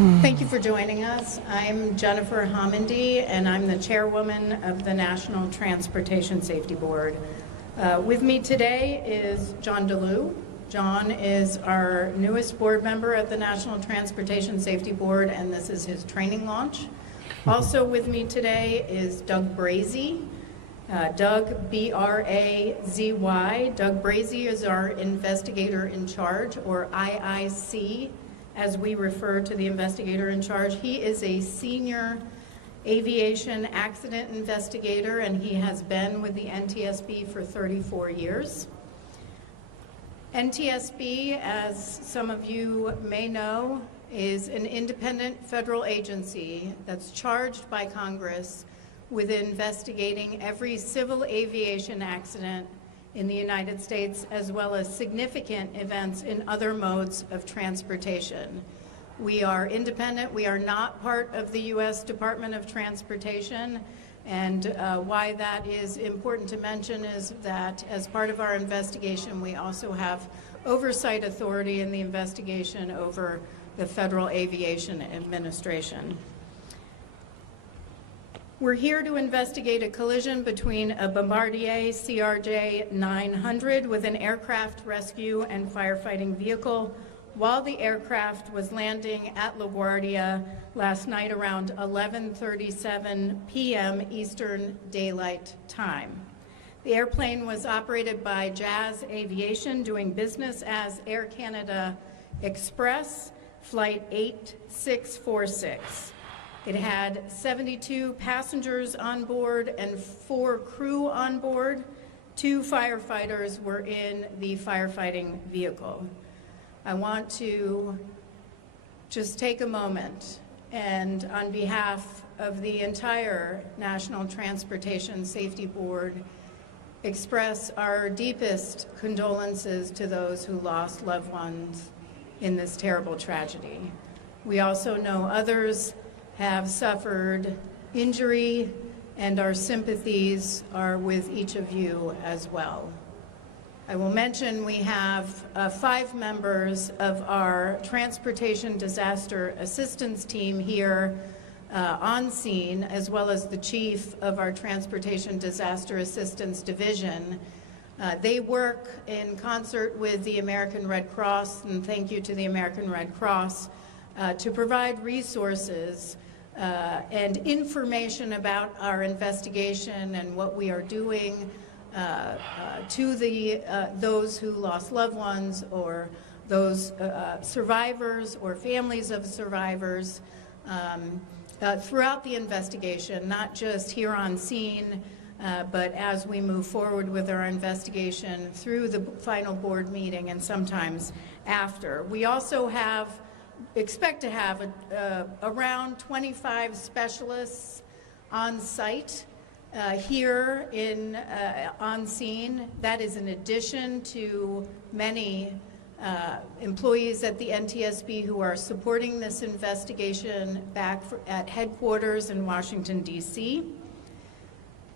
Thank you for joining us. I'm Jennifer Homendy, and I'm the chairwoman of the National Transportation Safety Board. With me today is John DeLue. John is our newest board member at the National Transportation Safety Board, and this is his training launch. Also with me today is Doug Brazy. Doug, B-R-A-Z-Y. Doug Brazy is our investigator in charge, or IIC, as we refer to the investigator in charge. He is a senior aviation accident investigator, and he has been with the NTSB for 34 years. NTSB, as some of you may know, is an independent federal agency that's charged by Congress with investigating every civil aviation accident in the United States, as well as significant events in other modes of transportation. We are independent. We are not part of the U.S. Department of Transportation. And why that is important to mention is that as part of our investigation, we also have oversight authority in the investigation over the Federal Aviation Administration. We're here to investigate a collision between a Bombardier CRJ 900 with an aircraft rescue and firefighting vehicle while the aircraft was landing at LaGuardia last night around 11:37 p.m. Eastern Daylight Time. The airplane was operated by Jazz Aviation, doing business as Air Canada Express, Flight 8646. It had 72 passengers on board and 4 crew on board. 2 firefighters were in the firefighting vehicle. I want to just take a moment and, on behalf of the entire National Transportation Safety Board, express our deepest condolences to those who lost loved ones in this terrible tragedy. We also know others have suffered injury, and our sympathies are with each of you as well. I will mention we have 5 members of our Transportation Disaster Assistance team here on scene, as well as the chief of our Transportation Disaster Assistance Division. They work in concert with the American Red Cross, and thank you to the American Red Cross, to provide resources and information about our investigation and what we are doing to those who lost loved ones, or those survivors or families of survivors throughout the investigation, not just here on scene, but as we move forward with our investigation through the final board meeting and sometimes after. We also expect to have around 25 specialists on site here on scene. That is in addition to many employees at the NTSB who are supporting this investigation back at headquarters in Washington, D.C.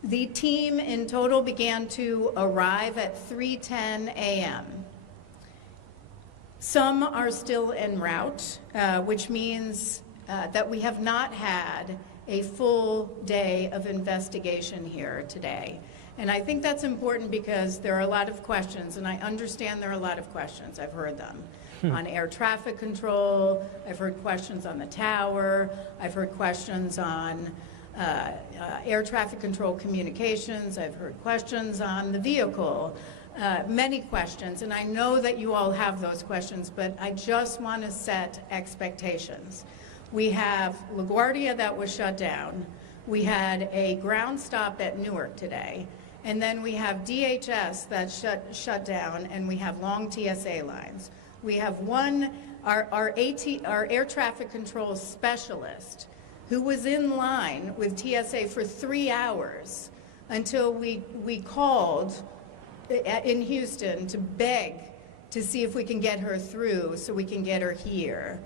The team in total began to arrive at 3:10 a.m. Some are still en route, which means that we have not had a full day of investigation here today. And I think that's important because there are a lot of questions, and I understand there are a lot of questions. I've heard them on air traffic control. I've heard questions on the tower. I've heard questions on air traffic control communications. I've heard questions on the vehicle. Many questions, and I know that you all have those questions, but I just want to set expectations. We have LaGuardia that was shut down. We had a ground stop at Newark today, and then we have DHS that shut down, and we have long TSA lines. We have our air traffic control specialist who was in line with TSA for 3 hours until we called in Houston to beg to see if we can get her through so we can get her here.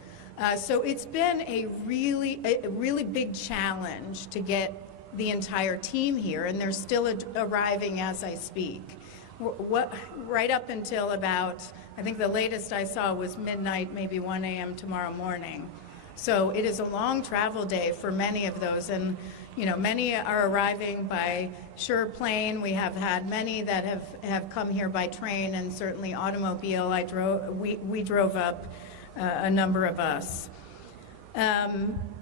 So it's been a really big challenge to get the entire team here, and they're still arriving as I speak. Right up until about, I think the latest I saw was midnight, maybe 1 a.m. tomorrow morning. So it is a long travel day for many of those, and many are arriving by sure plane. We have had many that have come here by train, and certainly automobile. We drove up, a number of us.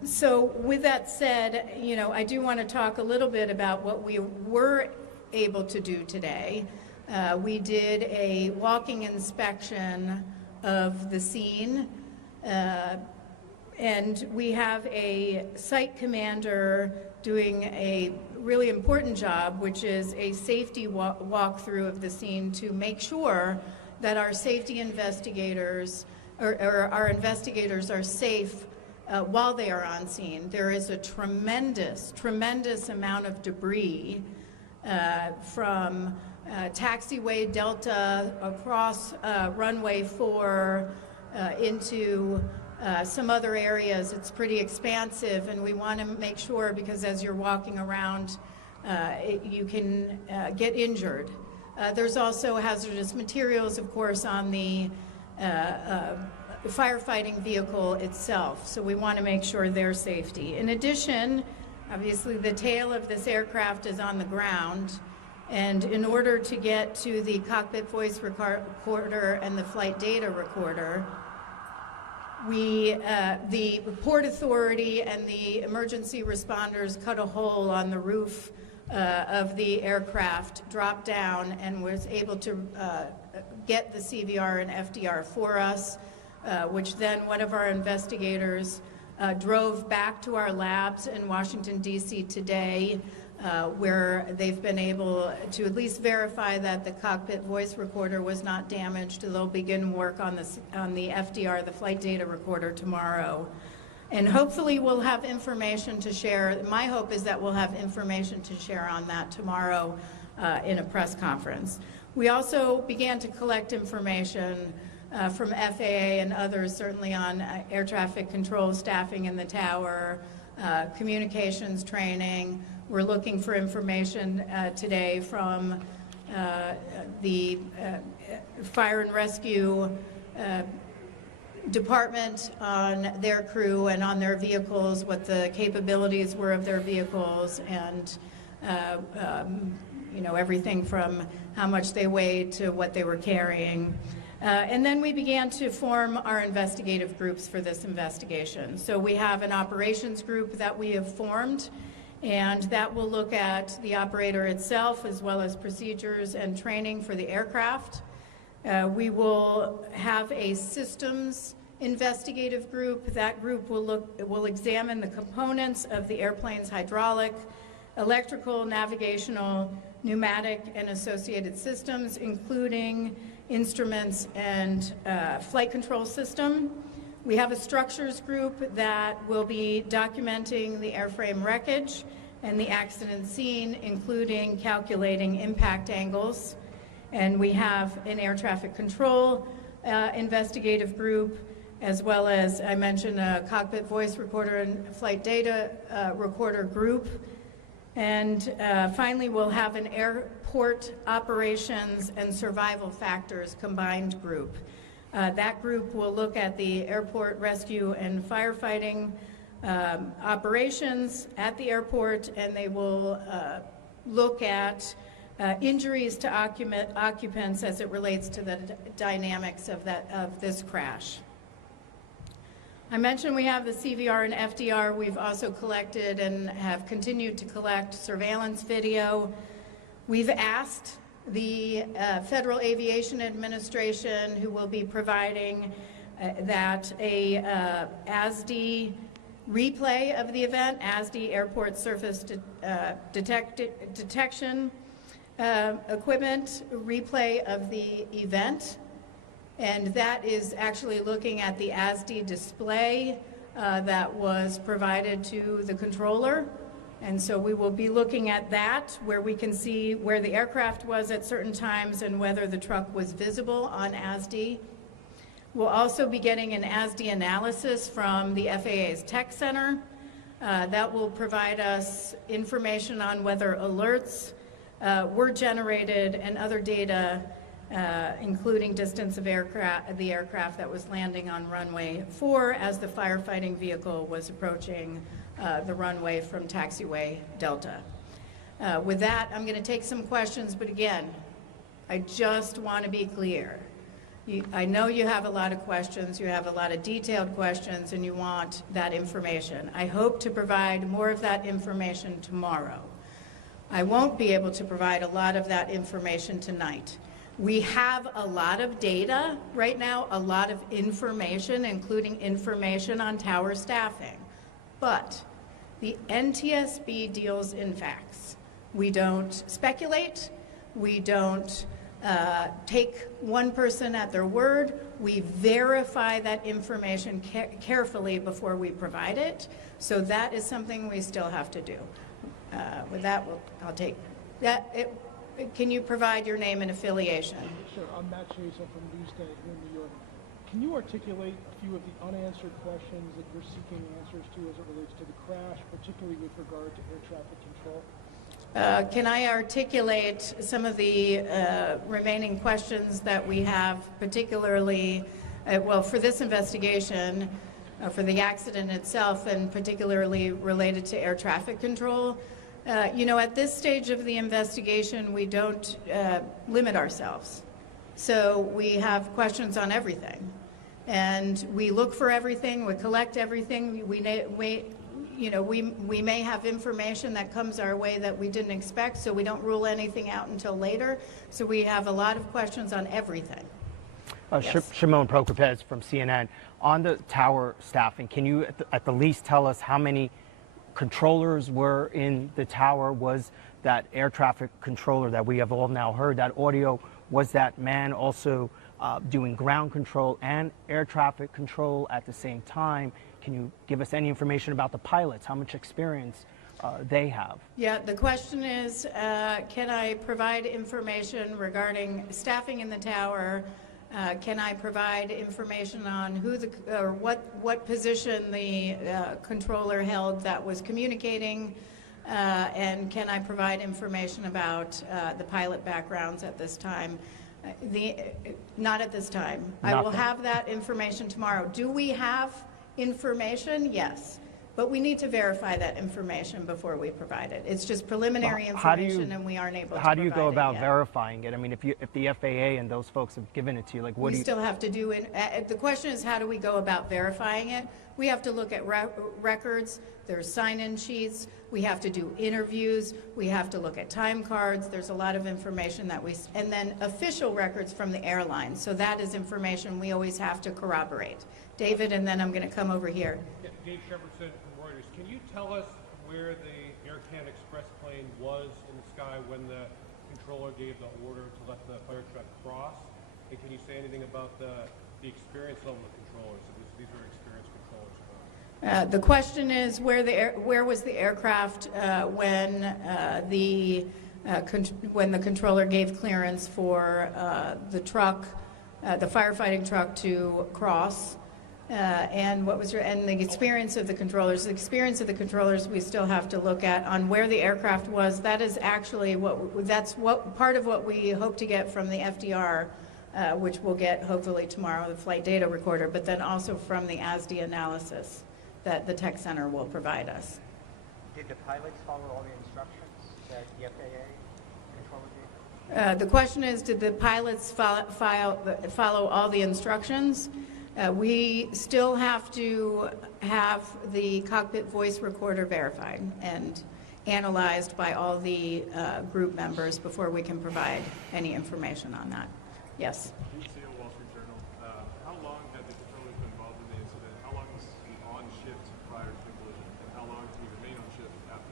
So with that said, I do want to talk a little bit about what we were able to do today. We did a walking inspection of the scene, and we have a site commander doing a really important job, which is a safety walkthrough of the scene to make sure that our safety investigators or our investigators are safe while they are on scene. There is a tremendous amount of debris from taxiway Delta across runway 4 into some other areas. It's pretty expansive, and we want to make sure, because as you're walking around, you can get injured. There's also hazardous materials, of course, on the firefighting vehicle itself, so we want to make sure their safety. In addition, obviously the tail of this aircraft is on the ground, and in order to get to the cockpit voice recorder and the flight data recorder, the Port Authority and the emergency responders cut a hole on the roof of the aircraft, dropped down, and was able to get the CVR and FDR for us, which then one of our investigators drove back to our labs in Washington, D.C. today, where they've been able to at least verify that the cockpit voice recorder was not damaged. They'll begin work on the FDR, the flight data recorder, tomorrow. And hopefully we'll have information to share. My hope is that we'll have information to share on that tomorrow in a press conference. We also began to collect information from FAA and others, certainly on air traffic control staffing in the tower, communications training. We're looking for information today from the Fire and Rescue Department on their crew and on their vehicles, what the capabilities were of their vehicles, and everything from how much they weighed to what they were carrying. And then we began to form our investigative groups for this investigation. So we have an operations group that we have formed, and that will look at the operator itself as well as procedures and training for the aircraft. We will have a systems investigative group. That group will examine the components of the airplane's hydraulic, electrical, navigational, pneumatic, and associated systems, including instruments and flight control system. We have a structures group that will be documenting the airframe wreckage and the accident scene, including calculating impact angles. And we have an air traffic control investigative group, as well as, I mentioned, a cockpit voice recorder and flight data recorder group. And finally, we'll have an airport operations and survival factors combined group. That group will look at the airport rescue and firefighting operations at the airport, and they will look at injuries to occupants as it relates to the dynamics of this crash. I mentioned we have the CVR and FDR. We've also collected and have continued to collect surveillance video. We've asked the Federal Aviation Administration, who will be providing that a ASD replay of the event, ASD Airport Surface Detection Equipment replay of the event. And that is actually looking at the ASD display that was provided to the controller. And so we will be looking at that, where we can see where the aircraft was at certain times and whether the truck was visible on ASD. We'll also be getting an ASD analysis from the FAA's Tech Center. That will provide us information on whether alerts were generated and other data including distance of the aircraft that was landing on runway 4 as the firefighting vehicle was approaching the runway from taxiway Delta. With that, I'm going to take some questions, but again, I just want to be clear. I know you have a lot of questions, you have a lot of detailed questions, and you want that information. I hope to provide more of that information tomorrow. I won't be able to provide a lot of that information tonight. We have a lot of data right now, a lot of information, including information on tower staffing. But the NTSB deals in facts. We don't speculate. We don't take one person at their word. We verify that information carefully before we provide it. So that is something we still have to do. With that, I'll take that. Can you provide your name and affiliation? Sure. I'm Matt Chaser from Newsday here in New York. Can you articulate a few of the unanswered questions that you're seeking answers to as it relates to the crash, particularly with regard to air traffic control? Can I articulate some of the remaining questions that we have, particularly, well, for this investigation, for the accident itself, and particularly related to air traffic control? You know, at this stage of the investigation, we don't limit ourselves. So we have questions on everything. And we look for everything, we collect everything. We may have information that comes our way that we didn't expect, so we don't rule anything out until later. So we have a lot of questions on everything. Yes. Shimon Prokopez from CNN. On the tower staffing, can you at the least tell us how many controllers were in the tower? Was that air traffic controller that we have all now heard, that audio, was that man also doing ground control and air traffic control at the same time? Can you give us any information about the pilots, how much experience they have? Yeah, the question is, can I provide information regarding staffing in the tower? Can I provide information on who or what position the controller held that was communicating? And can I provide information about the pilot backgrounds at this time? Not at this time. I will have that information tomorrow. Do we have information? Yes. But we need to verify that information before we provide it. It's just preliminary information, and we aren't able to provide it. How do you go about verifying it? I mean, if the FAA and those folks have given it to you, like what do you... We still have to do it. The question is, how do we go about verifying it? We have to look at records. There's sign-in sheets. We have to do interviews. We have to look at time cards. There's a lot of information that we... And then official records from the airline. So that is information we always have to corroborate. David, and then I'm going to come over here. Yeah, Dave Shepardson from Reuters. Can you tell us where the Air Canada Express plane was in the sky when the controller gave the order to let the fire truck cross? And can you say anything about the experience level of controllers? These are experienced controllers. The question is where was the aircraft when the controller gave clearance for the truck, the firefighting truck, to cross? And what was and the experience of the controllers? The experience of the controllers we still have to look at on where the aircraft was. That is actually part of what we hope to get from the FDR, which we'll get hopefully tomorrow, the flight data recorder, but then also from the ASDI analysis that the tech center will provide us. Did the pilots follow all the instructions that the FAA controller gave? The question is, did the pilots follow all the instructions? We still have to have the cockpit voice recorder verified and analyzed by all the group members before we can provide any information on that. Yes? Wall Street Journal. How long had the controllers been involved in the incident? How long was he on shift prior to the collision? And how long did he remain on shift after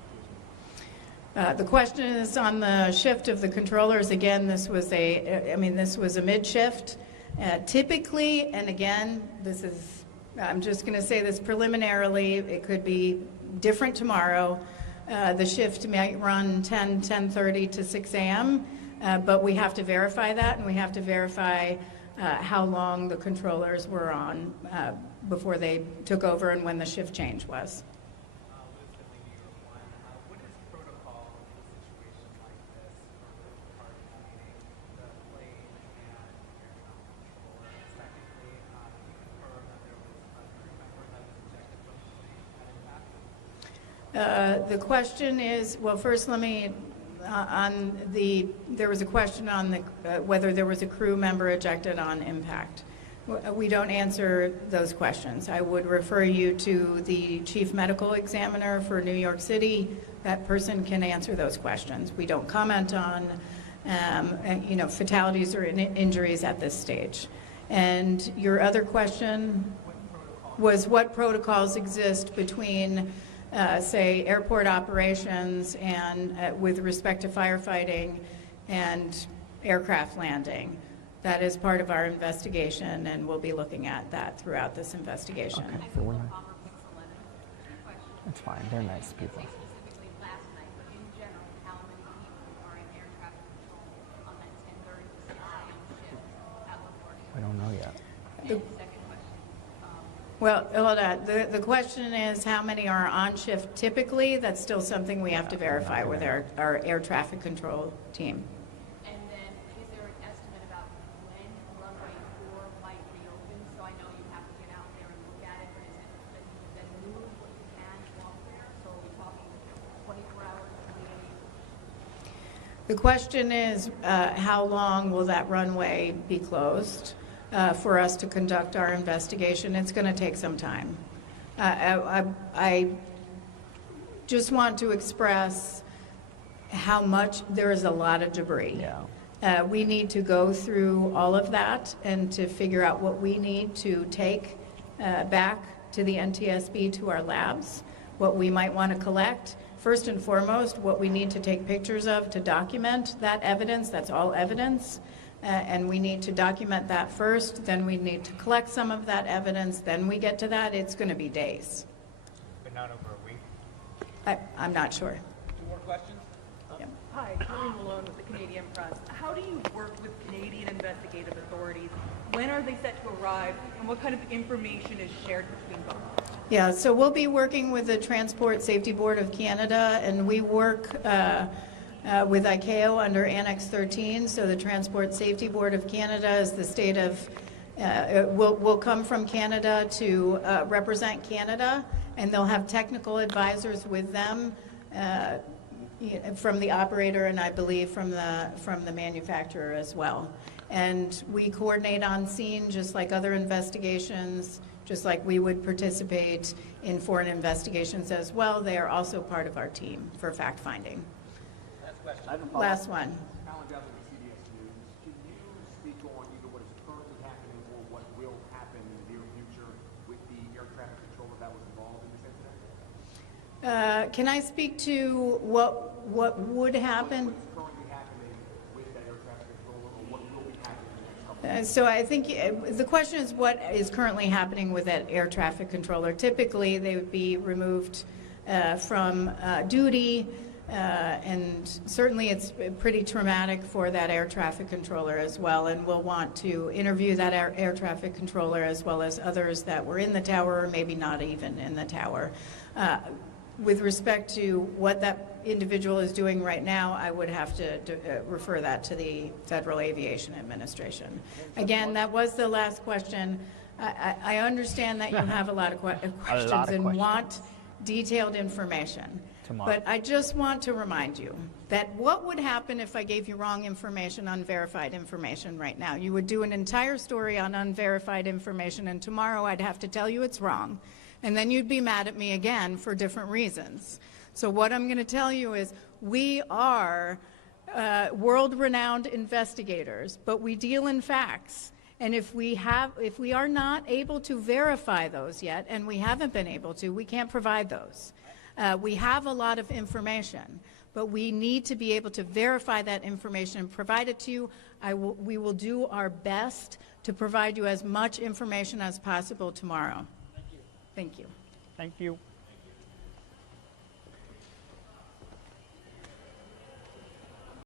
the collision? The question is on the shift of the controllers. Again, this was a mid-shift. Typically, and again, I'm just going to say this preliminarily, it could be different tomorrow. The shift might run 10:30 to 6 a.m., but we have to verify that, and we have to verify how long the controllers were on before they took over and when the shift change was. What is protocol in a situation like this for the party, meaning the plane and The question is, well, first let me, there was a question on whether there was a crew member ejected on impact. We don't answer those questions. I would refer you to the chief medical examiner for New York City. That person can answer those questions. We don't comment on fatalities or injuries at this stage. And your other question was what protocols exist between, say, airport operations and with respect to firefighting and aircraft landing. That is part of our investigation, and we'll be looking at that throughout this investigation. Okay, so we're not. That's fine. They're nice people. Specifically last night, but in general, how many people are in air traffic control on that 10:30 to 6 a.m. shift at LaGuardia? We don't know yet. And second question. Well, hold on. The question is how many are on shift typically? That's still something we have to verify with our air traffic control team. And then is there an estimate about when runway 4 might reopen? So I know you have to get out there and look at it, but is it that you then move what you can while there? So are we talking 24 hours a day? The question is how long will that runway be closed for us to conduct our investigation? It's going to take some time. I just want to express how much there is a lot of debris. Yeah. We need to go through all of that and to figure out what we need to take back to the NTSB, to our labs, what we might want to collect. First and foremost, what we need to take pictures of to document that evidence. That's all evidence. And we need to document that first. Then we need to collect some of that evidence. Then we get to that. It's going to be days. But not over a week. I'm not sure. 2 more questions? Yep. Hi, Colleen Malone with the Canadian Press. How do you work with Canadian investigative authorities? When are they set to arrive, and what kind of information is shared between both? Yeah, so we'll be working with the Transport Safety Board of Canada, and we work with ICAO under Annex 13. So the Transport Safety Board of Canada is the state of, will come from Canada to represent Canada, and they'll have technical advisors with them from the operator and I believe from the manufacturer as well. And we coordinate on scene just like other investigations, just like we would participate in foreign investigations as well. They are also part of our team for fact-finding. Last question. Last one. Alan Jazz with CBS News. Can you speak on either what is currently happening or what will happen in the near future with the air traffic controller that was involved in this incident? Can I speak to what would happen? What's currently happening with that air traffic controller, or what will be happening in the next couple of So I think the question is what is currently happening with that air traffic controller. Typically, they would be removed from duty, and certainly it's pretty traumatic for that air traffic controller as well, and we'll want to interview that air traffic controller as well as others that were in the tower or maybe not even in the tower. With respect to what that individual is doing right now, I would have to refer that to the Federal Aviation Administration. Again, that was the last question. I understand that you have a lot of questions and want detailed information. Tomorrow. But I just want to remind you that what would happen if I gave you wrong information, unverified information right now? You would do an entire story on unverified information, and tomorrow I'd have to tell you it's wrong. And then you'd be mad at me again for different reasons. So what I'm going to tell you is we are world-renowned investigators, but we deal in facts. And if we are not able to verify those yet, and we haven't been able to, we can't provide those. We have a lot of information, but we need to be able to verify that information and provide it to you. We will do our best to provide you as much information as possible tomorrow. Thank you. Thank you.